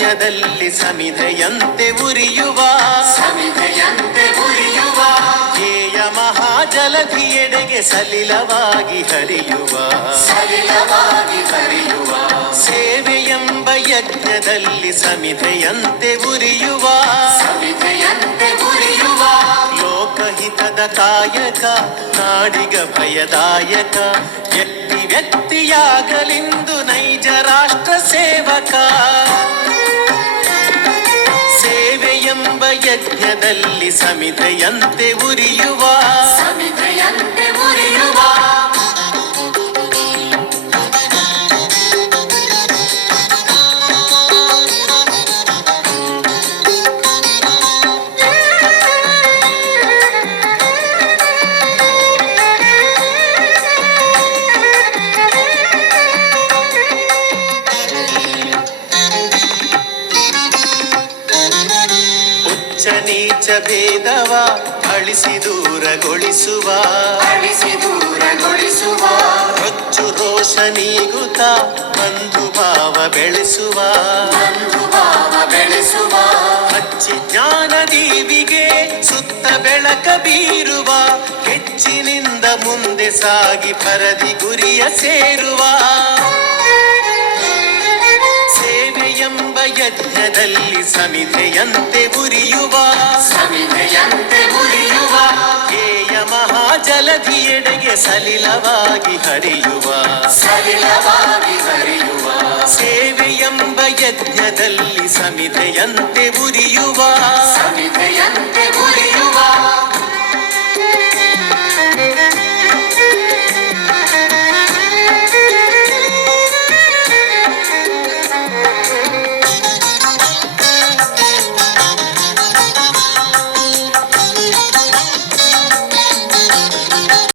ಯಜ್ಞದಲ್ಲಿ ಸಮಿಧೆಯಂತೆ ಉರಿಯುವ ಧ್ಯೇಯ ಮಹಾಜಲಧಿಯೆಡೆಗೆ ಸಲಿಲವಾಗಿ ಹರಿಯುವ ಸೇವೆಯೆಂಬ ಯಜ್ಞದಲ್ಲಿ ಸಮಿಧೆಯಂತೆ ಉರಿಯುವ ಲೋಕಹಿತದ ಕಾಯಕ ನಾಡಿಗ ಭಯದಾಯಕ ವ್ಯಕ್ತಿಯಾಗಲಿಂದು ನೈಜ ರಾಷ್ಟ್ರ ಸೇವಕ ಸೇವೆಯೆಂಬ ಯಜ್ಞದಲ್ಲಿ ಸಮಿಧೆಯಂತೆ ಉರಿಯುವ ನೀಚ ಭೇದವ ಅಳಿಸಿ ದೂರಗೊಳಿಸುವ ರೊಚ್ಚು ರೋಷ ನೀಗುತ್ತ ಬಂಧು ಭಾವ ಬೆಳೆಸುವ ಹಚ್ಚಿ ಜ್ಞಾನ ದೀವಿಗೆ ಸುತ್ತ ಬೆಳಕ ಬೀರುವ ಹೆಚ್ಚಿನಿಂದ ಮುಂದೆ ಸಾಗಿ ಪರದಿ ಗುರಿಯ ಸೇರುವ ಸೇವೆಯೆಂಬ ಯಜ್ಞದಲ್ಲಿ ಸಮಿಧೆಯಂತೆ ಉರಿಯುವ ಧ್ಯೇಯ ಮಹಾಜಲಧಿಯೆಡೆಗೆ ಸಲಿಲವಾಗಿ ಹರಿಯುವ ಸೇವೆಯೆಂಬ ಯಜ್ಞದಲ್ಲಿ ಸಮಿಧೆಯಂತೆ ಉರಿಯುವ